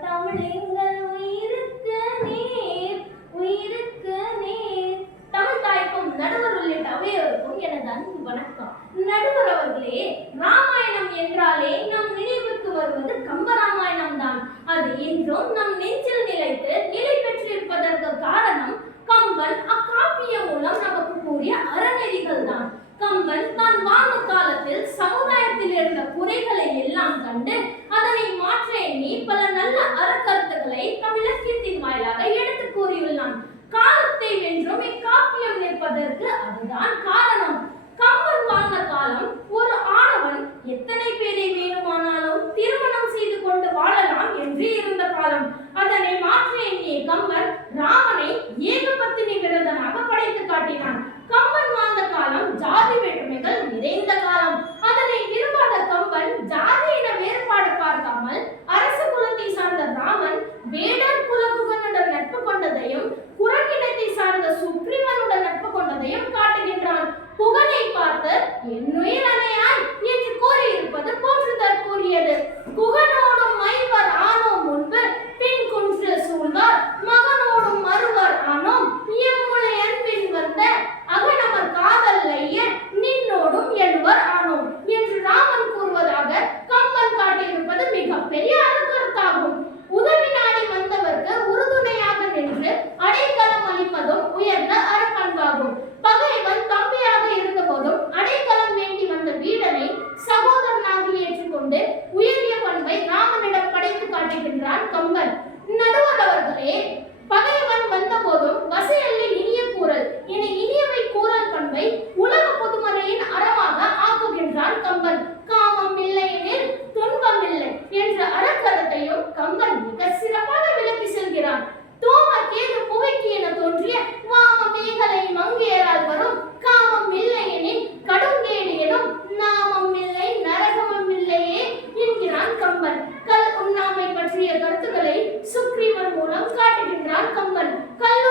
தமிழ் எங்கார் உயிருக்கு நேர் உயிருக்கு நேர். தமிழ் தாய்க்கும் நடுவர் உள்ளிட்ட வணக்கம். நடுவர் ராமாயணம் என்றாலே நம் நினைவுக்கு வருவது கம்பராமாயணம் தான் அது இன்றும் நம் நெஞ்சில் நிலைத்து முடிவில் காலத்தை வென்றும். இக்காப்பியம் நிற்பதற்கு அதுதான் காரணம். கம்பன் வாழ்ந்த காலம் ஒரு ஆணவன் எத்தனை பேரை வேணுமானாலும் திருமணம் செய்து கொண்டு வாழலாம் என்று இருந்த காலம். அதனை மாற்றி எண்ணிய கம்பர் es நான்கம்பன் கல்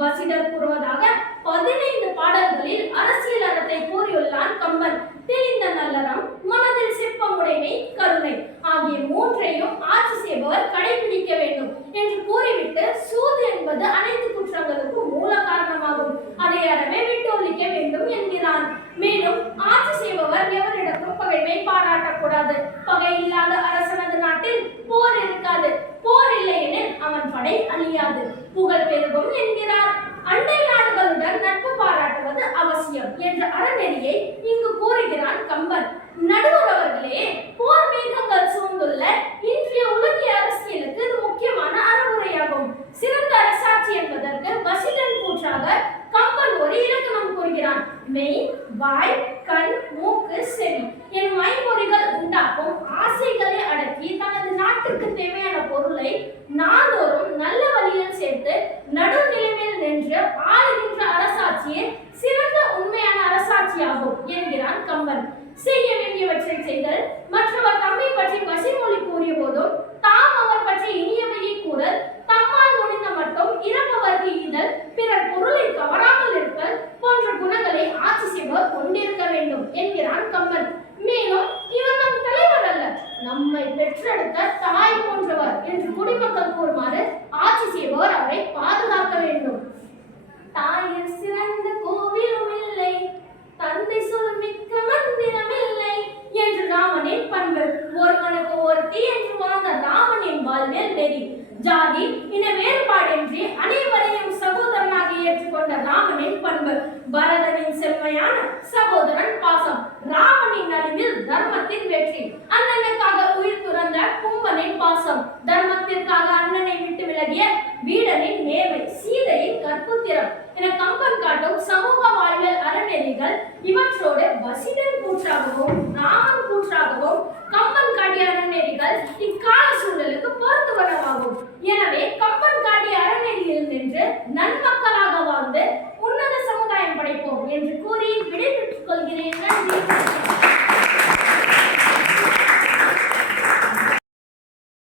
வசிடர் கூறுவதாக பதினைந்து பாடல்களில் அரசியல் அறத்தை கூறியுள்ளான் கம்பன். படை அழியாது. புகழ் பெருகும் என்கிறார். அண்டை நாடுகளுடன் நட்பு பாராட்டுவது அவசியம் என்ற அறநெறியை இங்கு கூறுகிறான் கம்பன். நடுவர் அவர்களே மெய் வாய் கண் மூக்கு செவி என் மைமொழிகள் உண்டாக்கும் ஆசைகளை அடக்கி தனது நாட்டிற்கு தேவையான பொருளை நாள்தோறும் நல்ல வழியில் சேர்த்து நடுநிலைமையில் நின்று ஆளுகின்ற அரசாட்சியே சிறந்த உண்மையான அரசாட்சியாகும் என்கிறான் கம்பன். செய்ய பெற்றெடுத்த தாய் போன்றவர் என்று குடிமக்கள் கூறுமாறு ஆட்சி செய்பவர் அவரை பாதுகாக்க வேண்டும். தாயின் சிறந்த கோவிலும் இல்லை தந்தை சொல் மிக்க மந்திரம் இல்லை என்று ராமனின் பண்பு. ஒரு ஒருத்தி என்று வாழ்ந்த ராமனின் வாழ்வில் நெறி ஜாதி இன வேறுபாடின்றி அனைவரையும் சகோதரனாக ஏற்றுக்கொண்ட ராமனின் பண்பு. இவற்றோடு வசிதன் கூற்றாகவும் ராமன் கூற்றாகவும் கம்பன் காட்டிய அறநெறிகள் இக்கால சூழலுக்கு பொருந்துவனவாகும். எனவே கம்பன் காட்டிய அறநெறியில் நின்று நன்மக்களாக வாழ்ந்து உன்னத சமுதாயம் படைப்போம் என்று கூறி விடைபெற்றுக் கொள்கிறேன். நன்றி.